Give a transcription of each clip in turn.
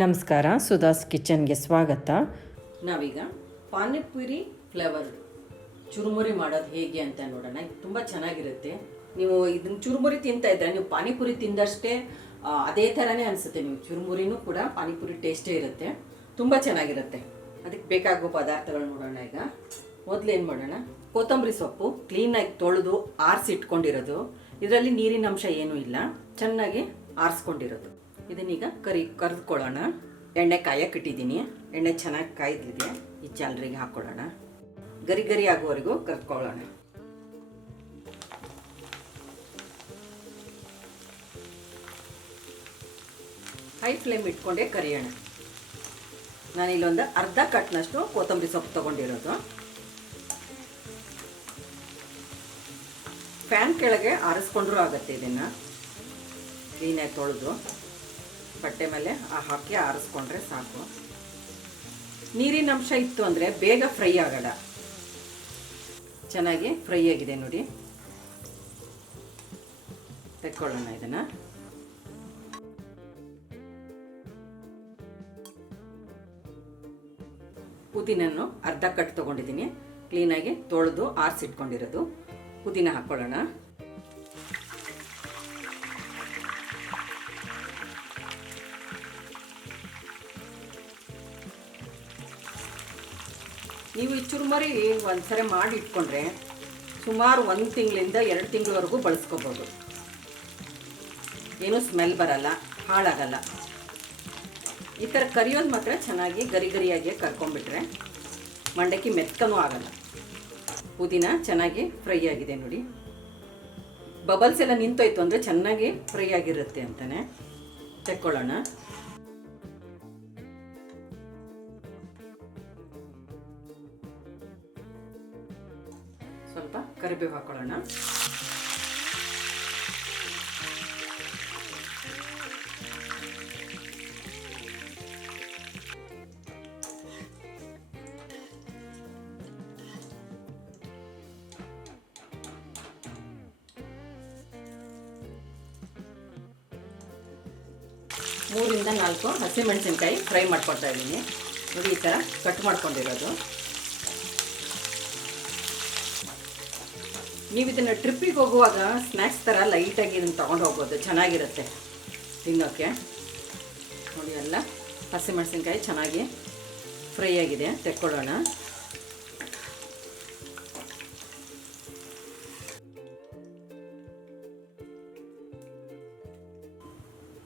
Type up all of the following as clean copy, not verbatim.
ನಮಸ್ಕಾರ, ಸುಧಾಸ್ ಕಿಚನ್ಗೆ ಸ್ವಾಗತ. ನಾವೀಗ ಪಾನಿಪುರಿ ಫ್ಲೇವರ್ ಚುರುಮುರಿ ಮಾಡೋದು ಹೇಗೆ ಅಂತ ನೋಡೋಣ. ಇದು ತುಂಬ ಚೆನ್ನಾಗಿರುತ್ತೆ. ನೀವು ಇದನ್ನ ಚುರುಮುರಿ ತಿಂತಾ ಇದ್ರೆ ನೀವು ಪಾನಿಪುರಿ ತಿಂದಷ್ಟೇ ಅದೇ ಥರನೇ ಅನಿಸುತ್ತೆ. ನೀವು ಚುರುಮುರಿನೂ ಕೂಡ ಪಾನಿಪುರಿ ಟೇಸ್ಟೇ ಇರುತ್ತೆ, ತುಂಬ ಚೆನ್ನಾಗಿರುತ್ತೆ. ಅದಕ್ಕೆ ಬೇಕಾಗುವ ಪದಾರ್ಥಗಳು ನೋಡೋಣ. ಈಗ ಮೊದಲು ಏನು ಮಾಡೋಣ, ಕೊತ್ತಂಬರಿ ಸೊಪ್ಪು ಕ್ಲೀನಾಗಿ ತೊಳೆದು ಆರಿಸಿಟ್ಕೊಂಡಿರೋದು. ಇದರಲ್ಲಿ ನೀರಿನ ಅಂಶ ಏನೂ ಇಲ್ಲ, ಚೆನ್ನಾಗಿ ಆರಿಸ್ಕೊಂಡಿರೋದು. ಇದನ್ನೀಗ ಕರೆದುಕೊಳ್ಳೋಣ. ಎಣ್ಣೆ ಕಾಯಕ್ಕೆ ಇಟ್ಟಿದ್ದೀನಿ. ಎಣ್ಣೆ ಚೆನ್ನಾಗಿ ಕಾಯ್ದಿದೆ. ಈ ಜಾಲರಿಗೆ ಹಾಕ್ಕೊಳ್ಳೋಣ. ಗರಿ ಗರಿ ಆಗುವವರೆಗೂ ಕರೆದುಕೊಳ್ಳೋಣ. ಹೈ ಫ್ಲೇಮ್ ಇಟ್ಕೊಂಡೇ ಕರಿಯೋಣ. ನಾನಿಲ್ಲೊಂದು ಅರ್ಧ ಕಟ್ನಷ್ಟು ಕೊತ್ತಂಬರಿ ಸೊಪ್ಪು ತೊಗೊಂಡಿರೋದು. ಫ್ಯಾನ್ ಕೆಳಗೆ ಆರಿಸ್ಕೊಂಡ್ರೂ ಆಗುತ್ತೆ. ಇದನ್ನು ಕ್ಲೀನಾಗಿ ತೊಳೆದು ಬಟ್ಟೆ ಮೇಲೆ ಹಾಕಿ ಆರಿಸ್ಕೊಂಡ್ರೆ ಸಾಕು. ನೀರಿನ ಅಂಶ ಇತ್ತು ಅಂದರೆ ಬೇಗ ಫ್ರೈ ಆಗಲ್ಲ. ಚೆನ್ನಾಗಿ ಫ್ರೈ ಆಗಿದೆ ನೋಡಿ. ತೆಕ್ಕೊಳ್ಳೋಣ ಇದನ್ನು. ಪುದೀನನ್ನು ಅರ್ಧ ಕಟ್ ತೊಗೊಂಡಿದ್ದೀನಿ. ಕ್ಲೀನಾಗಿ ತೊಳೆದು ಆರಿಸಿಟ್ಕೊಂಡಿರೋದು. ಪುದೀನ ಹಾಕ್ಕೊಳ್ಳೋಣ. ನೀವು ಈ ಚುರುಮುರಿ ಒಂದ್ಸರಿ ಮಾಡಿ ಇಟ್ಕೊಂಡ್ರೆ ಸುಮಾರು 1 ತಿಂಗಳಿಂದ 2 ತಿಂಗಳವರೆಗೂ ಬಳಸ್ಕೋಬೋದು. ಏನೂ ಸ್ಮೆಲ್ ಬರಲ್ಲ, ಹಾಳಾಗಲ್ಲ. ಈ ಥರ ಕರಿಯೋದು ಮಾತ್ರ ಚೆನ್ನಾಗಿ ಗರಿ ಗರಿಯಾಗಿ ಕರ್ಕೊಂಡ್ಬಿಟ್ರೆ ಮಂಡಕ್ಕಿ ಮೆತ್ತನೂ ಆಗಲ್ಲ. ಪುದೀನ ಚೆನ್ನಾಗಿ ಫ್ರೈ ಆಗಿದೆ ನೋಡಿ. ಬಬಲ್ಸ್ ಎಲ್ಲ ನಿಂತೋಯ್ತು ಅಂದರೆ ಚೆನ್ನಾಗಿ ಫ್ರೈ ಆಗಿರುತ್ತೆ ಅಂತಲೇ. ತೆಕ್ಕೊಳ್ಳೋಣ. ಸ್ವಲ್ಪ ಕರಿಬೇವು ಹಾಕೊಳ್ಳೋಣ. ಮೂರಿಂದ 4 ಹಸಿಮೆಣಸಿನ್ಕಾಯಿ ಫ್ರೈ ಮಾಡ್ಕೊಳ್ತಾ ಇದ್ದೀನಿ ನೋಡಿ. ಈ ಥರ ಕಟ್ ಮಾಡ್ಕೊಂಡಿರೋದು. ನೀವು ಇದನ್ನು ಟ್ರಿಪ್ಪಿಗೆ ಹೋಗುವಾಗ ಸ್ನ್ಯಾಕ್ಸ್ ಥರ ಲೈಟಾಗಿ ಇದನ್ನು ತೊಗೊಂಡು ಹೋಗ್ಬೋದು, ಚೆನ್ನಾಗಿರುತ್ತೆ ತಿನ್ನೋಕ್ಕೆ. ನೋಡಿ, ಎಲ್ಲ ಹಸಿಮೆಣಸಿನ್ಕಾಯಿ ಚೆನ್ನಾಗಿ ಫ್ರೈ ಆಗಿದೆ. ತೆಕ್ಕೊಳ್ಳೋಣ.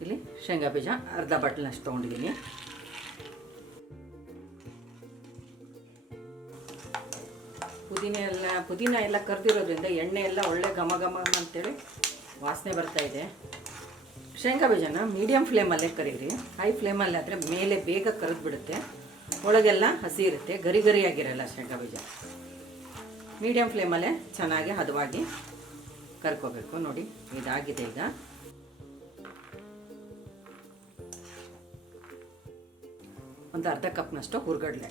ಇಲ್ಲಿ ಶೇಂಗಾ ಬೀಜ ಅರ್ಧ ಬಟ್ಲನಷ್ಟು ತೊಗೊಂಡಿದ್ದೀನಿ. ಪುದೀನ ಎಲ್ಲ ಕರೆದಿರೋದ್ರಿಂದ ಎಣ್ಣೆ ಎಲ್ಲ ಒಳ್ಳೆ ಘಮ ಘಮ ಅಂತೇಳಿ ವಾಸನೆ ಬರ್ತಾ ಇದೆ. ಶೇಂಗಾ ಬೀಜನ ಮೀಡಿಯಮ್ ಫ್ಲೇಮಲ್ಲೇ ಕರೀರಿ. ಹೈ ಫ್ಲೇಮಲ್ಲಿ ಆದರೆ ಮೇಲೆ ಬೇಗ ಕರೆದ್ಬಿಡುತ್ತೆ, ಒಳಗೆಲ್ಲ ಹಸಿ ಇರುತ್ತೆ, ಗರಿ ಗರಿಯಾಗಿರಲ್ಲ ಶೇಂಗಾ ಬೀಜ. ಮೀಡಿಯಮ್ ಫ್ಲೇಮಲ್ಲೇ ಚೆನ್ನಾಗಿ ಹದವಾಗಿ ಕರ್ಕೋಬೇಕು. ನೋಡಿ, ಇದಾಗಿದೆ. ಈಗ ಒಂದು ಅರ್ಧ ಕಪ್ನಷ್ಟು ಹುರ್ಗಡ್ಲೆ.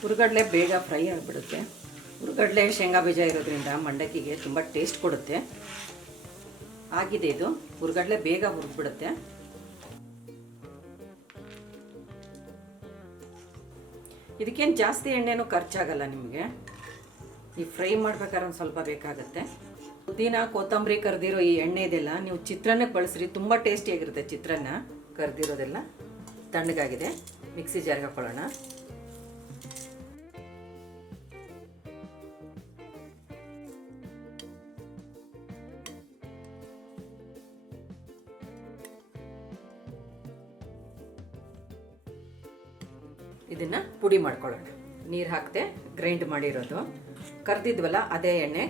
ಹುರ್ಗಡ್ಲೆ ಬೇಗ ಫ್ರೈ ಆಗಿಬಿಡುತ್ತೆ. ಹುರ್ಗಡ್ಲೆ ಶೇಂಗಾ ಬೀಜ ಇರೋದ್ರಿಂದ ಮಂಡಕ್ಕಿಗೆ ತುಂಬ ಟೇಸ್ಟ್ ಕೊಡುತ್ತೆ. ಆಗಿದೆ ಇದು. ಹುರ್ಗಡ್ಲೆ ಬೇಗ ಹುರಿದ್ಬಿಡುತ್ತೆ. ಇದಕ್ಕೇನು ಜಾಸ್ತಿ ಎಣ್ಣೆನೂ ಖರ್ಚಾಗಲ್ಲ ನಿಮಗೆ. ಈ ಫ್ರೈ ಮಾಡ್ಬೇಕಾದ್ರೆ ಒಂದು ಸ್ವಲ್ಪ ಬೇಕಾಗುತ್ತೆ. ಪುದೀನ ಕೊತ್ತಂಬರಿ ಕರೆದಿರೋ ಈ ಎಣ್ಣೆ ಇದೆಲ್ಲ ನೀವು ಚಿತ್ರಾನ್ನಕ್ಕೆ ಬಳಸ್ರಿ, ತುಂಬ ಟೇಸ್ಟಿಯಾಗಿರುತ್ತೆ. ಚಿತ್ರಾನ್ನ ಕರೆದಿರೋದೆಲ್ಲ ತಣ್ಣಗಾಗಿದೆ. ಮಿಕ್ಸಿ ಜಾರ್ಗೆ ಹಾಕೊಳ್ಳೋಣ. ಇದನ್ನು ಪುಡಿ ಮಾಡ್ಕೊಳ್ಳೋಣ. ನೀರು ಹಾಕದೆ ಗ್ರೈಂಡ್ ಮಾಡಿರೋದು. ಕರೆದಿದ್ವಲ್ಲ ಅದೇ ಎಣ್ಣೆ,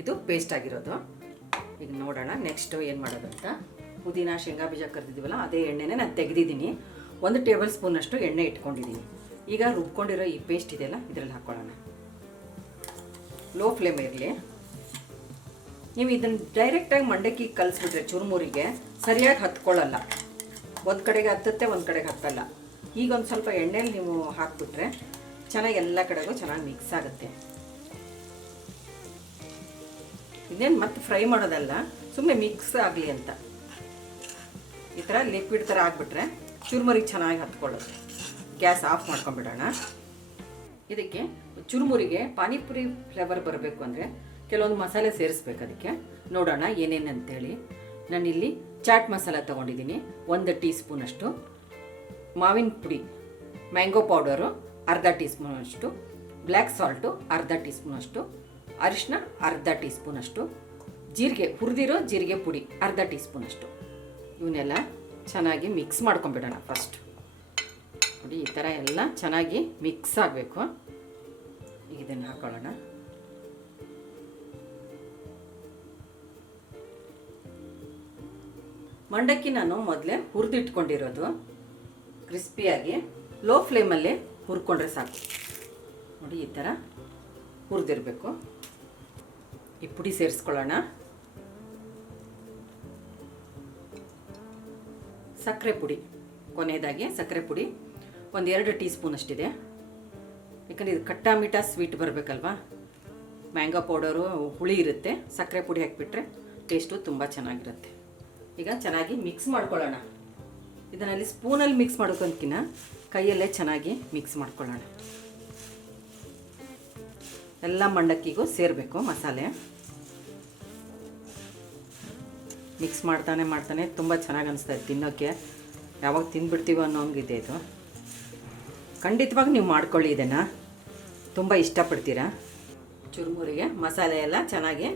ಇದು ಪೇಸ್ಟ್ ಆಗಿರೋದು. ಈಗ ನೋಡೋಣ ನೆಕ್ಸ್ಟು ಏನು ಮಾಡೋದು ಅಂತ. ಪುದೀನ ಶೇಂಗಾ ಬೀಜ ಕರೆದಿದ್ವಲ್ಲ ಅದೇ ಎಣ್ಣೆನೇ ನಾನು ತೆಗೆದಿದ್ದೀನಿ. 1 ಟೇಬಲ್ ಸ್ಪೂನಷ್ಟು ಎಣ್ಣೆ ಇಟ್ಕೊಂಡಿದ್ದೀನಿ. ಈಗ ರುಬ್ಕೊಂಡಿರೋ ಈ ಪೇಸ್ಟ್ ಇದೆಯಲ್ಲ ಇದರಲ್ಲಿ ಹಾಕ್ಕೊಳ್ಳೋಣ. ಲೋ ಫ್ಲೇಮ್ ಇರಲಿ. ನೀವು ಇದನ್ನು ಡೈರೆಕ್ಟಾಗಿ ಮಂಡಕ್ಕಿ ಕಲಿಸ್ಬಿಟ್ರೆ ಚುರುಮುರಿಗೆ ಸರಿಯಾಗಿ ಹತ್ಕೊಳ್ಳಲ್ಲ. ಒಂದು ಕಡೆಗೆ ಹತ್ತುತ್ತೆ, ಒಂದು ಕಡೆಗೆ ಹತ್ತಲ್ಲ. ಈಗ ಒಂದು ಸ್ವಲ್ಪ ಎಣ್ಣೆಲಿ ನೀವು ಹಾಕಿಬಿಟ್ರೆ ಚೆನ್ನಾಗಿ ಎಲ್ಲ ಕಡೆಗೂ ಚೆನ್ನಾಗಿ ಮಿಕ್ಸ್ ಆಗುತ್ತೆ. ಈಗ ಇನ್ನೇನು ಮತ್ತೆ ಫ್ರೈ ಮಾಡೋದಲ್ಲ, ಸುಮ್ಮನೆ ಮಿಕ್ಸ್ ಆಗಲಿ ಅಂತ. ಈ ಥರ ಲಿಕ್ವಿಡ್ ಥರ ಆಗಿಬಿಟ್ರೆ ಚುರುಮುರಿಗೆ ಚೆನ್ನಾಗಿ ಹತ್ಕೊಳ್ಳೋದು. Gas off ಮಾಡ್ಕೊಂಬಿಡೋಣ. ಇದಕ್ಕೆ ಚುರುಮುರಿಗೆ ಪಾನಿಪುರಿ ಫ್ಲೇವರ್ ಬರಬೇಕು ಅಂದರೆ ಕೆಲವೊಂದು ಮಸಾಲೆ ಸೇರಿಸ್ಬೇಕು. ಅದಕ್ಕೆ ನೋಡೋಣ ಏನೇನು ಅಂತೇಳಿ. ನಾನಿಲ್ಲಿ ಚಾಟ್ ಮಸಾಲ ತೊಗೊಂಡಿದ್ದೀನಿ 1 ಟೀ ಸ್ಪೂನಷ್ಟು, ಮಾವಿನ ಪುಡಿ ಮ್ಯಾಂಗೋ ಪೌಡರು ಅರ್ಧ ಟೀ ಸ್ಪೂನಷ್ಟು, ಬ್ಲ್ಯಾಕ್ ಸಾಲ್ಟು ಅರ್ಧ ಟೀ ಸ್ಪೂನಷ್ಟು, ಅರಿಶಿನ ಅರ್ಧ ಟೀ ಸ್ಪೂನಷ್ಟು, ಜೀರಿಗೆ ಹುರಿದಿರೋ ಜೀರಿಗೆ ಪುಡಿ ಅರ್ಧ ಟೀ ಸ್ಪೂನಷ್ಟು. ಇವನ್ನೆಲ್ಲ ಚೆನ್ನಾಗಿ ಮಿಕ್ಸ್ ಮಾಡ್ಕೊಂಬಿಡೋಣ. ಫಸ್ಟ್ ನೋಡಿ ಈ ಥರ ಎಲ್ಲ ಚೆನ್ನಾಗಿ ಮಿಕ್ಸ್ ಆಗಬೇಕು. ಈಗ ಇದನ್ನು ಹಾಕೊಳ್ಳೋಣ. ಮಂಡಕ್ಕಿ ನಾನು ಮೊದಲೇ ಹುರಿದಿಟ್ಕೊಂಡಿರೋದು ಕ್ರಿಸ್ಪಿಯಾಗಿ ಲೋ ಫ್ಲೇಮಲ್ಲಿ ಹುರ್ಕೊಂಡ್ರೆ ಸಾಕು. ನೋಡಿ ಈ ಥರ ಹುರಿದಿರಬೇಕು. ಈ ಪುಡಿ ಸೇರಿಸ್ಕೊಳ್ಳೋಣ. ಸಕ್ಕರೆ ಪುಡಿ, ಕೊನೆಯದಾಗಿ ಸಕ್ಕರೆ ಪುಡಿ 1-2 ಟೀ ಸ್ಪೂನ್ ಅಷ್ಟಿದೆ. ಯಾಕಂದರೆ ಇದು ಖಟ್ಟ ಮೀಠ ಸ್ವೀಟ್ ಬರಬೇಕಲ್ವಾ. ಮ್ಯಾಂಗೋ ಪೌಡರು ಹುಳಿ ಇರುತ್ತೆ, ಸಕ್ಕರೆ ಪುಡಿ ಹಾಕಿಬಿಟ್ರೆ ಟೇಸ್ಟು ತುಂಬ ಚೆನ್ನಾಗಿರುತ್ತೆ. ಈಗ ಚೆನ್ನಾಗಿ ಮಿಕ್ಸ್ ಮಾಡ್ಕೊಳ್ಳೋಣ. ಇದನ್ನಲ್ಲಿ ಸ್ಪೂನಲ್ಲಿ ಮಿಕ್ಸ್ ಮಾಡೋಕ್ಕಿಂತ ಕೈಯಲ್ಲೇ ಚೆನ್ನಾಗಿ ಮಿಕ್ಸ್ ಮಾಡ್ಕೊಳ್ಳೋಣ. ಎಲ್ಲ ಮಂಡಕ್ಕಿಗೂ ಸೇರಬೇಕು ಮಸಾಲೆ. ಮಿಕ್ಸ್ ಮಾಡ್ತಾನೆ ತುಂಬ ಚೆನ್ನಾಗಿ ಅನಿಸ್ತದೆ ತಿನ್ನೋಕ್ಕೆ. ಯಾವಾಗ ತಿಂದ್ಬಿಡ್ತೀವೋ ಅನ್ನೋ ಹಂಗಿದೆ ಇದು. ಖಂಡಿತವಾಗಿ ನೀವು ಮಾಡ್ಕೊಳ್ಳಿ, ಇದನ್ನು ತುಂಬ ಇಷ್ಟಪಡ್ತೀರಾ. ಚುರುಮುರಿಗೆ ಮಸಾಲೆ ಎಲ್ಲ ಚೆನ್ನಾಗಿ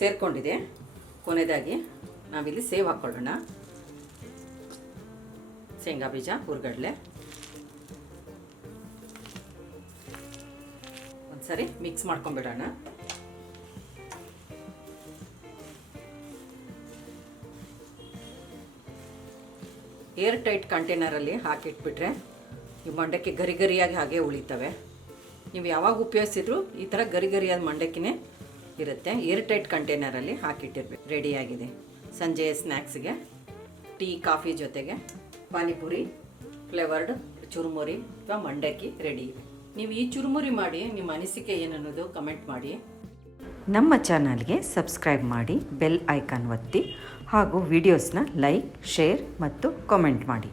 ಸೇರಿಕೊಂಡಿದೆ. ಕೊನೆಯದಾಗಿ ನಾವಿಲ್ಲಿ ಸೇವ್ ಹಾಕ್ಕೊಳ್ಳೋಣ. ಶೇಂಗಾ ಬೀಜ, ಹುರ್ಗಡ್ಲೆ ಒಂದ್ಸರಿ ಮಿಕ್ಸ್ ಮಾಡ್ಕೊಂಬಿಡೋಣ. ಏರ್ ಟೈಟ್ ಕಂಟೈನರಲ್ಲಿ ಹಾಕಿಟ್ಬಿಟ್ರೆ ಈ ಮಂಡಕ್ಕಿ ಗರಿ ಗರಿಯಾಗಿ ಹಾಗೆ ಉಳಿತವೆ. ನೀವು ಯಾವಾಗ ಉಪಯೋಗಿಸಿದ್ರು ಈ ಥರ ಗರಿ ಗರಿಯಾದ ಮಂಡಕ್ಕಿನೇ ಇರುತ್ತೆ. ಏರ್ ಟೈಟ್ ಕಂಟೈನರಲ್ಲಿ ಹಾಕಿಟ್ಟಿರ್ಬೇಕು. ರೆಡಿಯಾಗಿದೆ. ಸಂಜೆಯ ಸ್ನ್ಯಾಕ್ಸ್ಗೆ ಟೀ ಕಾಫಿ ಜೊತೆಗೆ ಪಾನಿಪುರಿ ಫ್ಲೇವರ್ಡ್ ಚುರುಮುರಿ ಅಥವಾ ಮಂಡಕ್ಕಿ ರೆಡಿ ಇದೆ. ನೀವು ಈ ಚುರುಮುರಿ ಮಾಡಿ ನಿಮ್ಮ ಅನಿಸಿಕೆ ಏನನ್ನೋದು ಕಮೆಂಟ್ ಮಾಡಿ. ನಮ್ಮ ಚಾನಲ್ಗೆ ಸಬ್ಸ್ಕ್ರೈಬ್ ಮಾಡಿ, ಬೆಲ್ ಐಕಾನ್ ಒತ್ತಿ ಹಾಗೂ ವಿಡಿಯೋಸ್ನ ಲೈಕ್, ಶೇರ್ ಮತ್ತು ಕಾಮೆಂಟ್ ಮಾಡಿ.